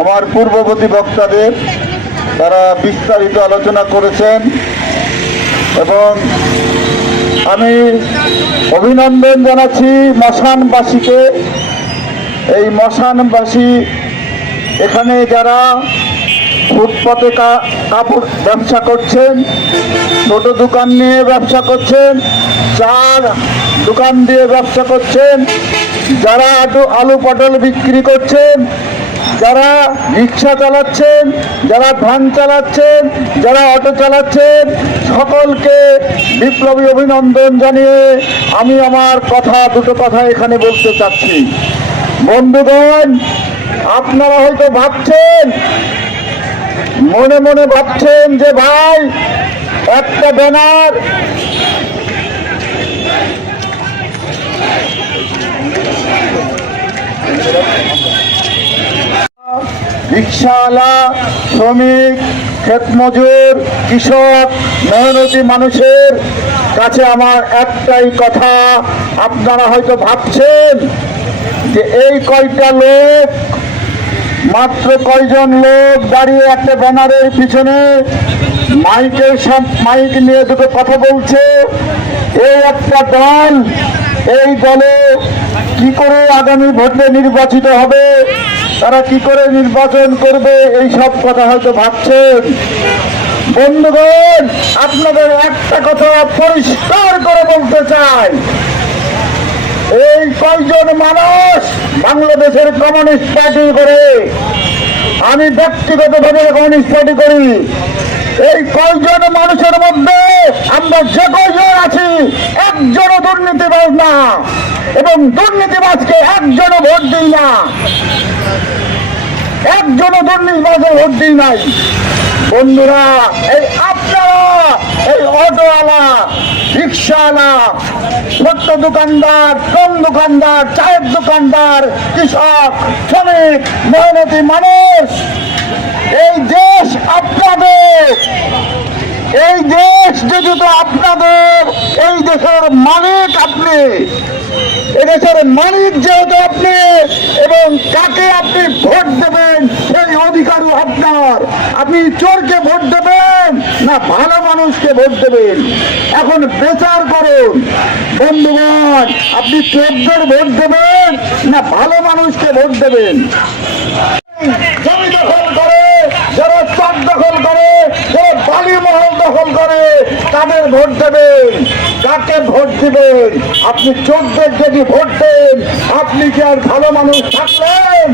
আমার পূর্ববর্তী বক্তাদের তারা বিস্তারিত আলোচনা করেছেন এবং আমি অভিনন্দন জানাচ্ছি মশানবাসীকে। এই মশানবাসী এখানে যারা ফুটপাতে কাপড় ব্যবসা করছেন, ছোট দোকান নিয়ে ব্যবসা করছেন, চার দোকান দিয়ে ব্যবসা করছেন, যারা আলু পটল বিক্রি করছেন যারা রিক্সা চালাচ্ছেন, যারা ভ্যান চালাচ্ছেন, যারা অটো চালাচ্ছেন, সকলকে বিপ্লবী অভিনন্দন জানিয়ে আমি আমার কথা, দুটো কথা এখানে বলতে চাচ্ছি। বন্ধুগণ, আপনারা হয়তো ভাবছেন, মনে মনে ভাবছেন যে ভাই, একটা ব্যানার রিক্সাওয়ালা, শ্রমিক, ক্ষেতমজুর, কৃষক, মেহনতি মানুষের কাছে আমার একটাই কথা। আপনারা হয়তো ভাবছেন যে এই কয়টা লোক, মাত্র কয়জন লোক দাঁড়িয়ে একটা ব্যানারের পিছনে মাইকের সাম- মাইক নিয়ে দুটো কথা বলছে? এই একটা দল, এই দলে কি করে আগামী ভোটে নির্বাচিত হবে? তারা কি করে নির্বাচন করবে? এই সব কথা হয়তো ভাবছেন। বন্ধুগণ, আপনাদের একটা কথা পরিষ্কার করে বলতে চাই। এই কয়জন মানুষ বাংলাদেশের কমিউনিস্ট পার্টি করে? আমি ব্যক্তিগত ব্যক্তিগতভাবে কমিউনিস্ট পার্টি করি। এই কয়জন মানুষের মধ্যে আমরা যে কয়জন আছি একজনও দুর্নীতিবাজ না, এবং দুর্নীতিবাজকে একজনও ভোট দিই না। একজনও দুর্নীতিবাজে ভোট দিই নাই। বন্ধুরা, এই আপনারা, এই অটোওয়ালা, রিক্সাওয়ালা, ছোট্ট দোকানদার, কম দোকানদার, চায়ের দোকানদার, কৃষক, শ্রমিক মেহনতি মানুষ, এই দেশ আপনাদের। যদি আপনাদের, এই দেশের মালিক আপনি এদেশের মালিক যেহেতু আপনি, এবং কাকে আপনি ভোট দেবেন সেই অধিকারও আপনার। আপনি চোরকে ভোট দেবেন না ভালো মানুষকে ভোট দেবেন? এখন বিচার করুন। বন্ধুগণ, আপনি চোরদের ভোট দেবেন না ভালো মানুষকে ভোট দেবেন? ভোট দেবেন? কাকে ভোট দিবেন? আপনি চোদ্দের যদি ভোট দেন, আপনি কি আর ভালো মানুষ থাকলেন?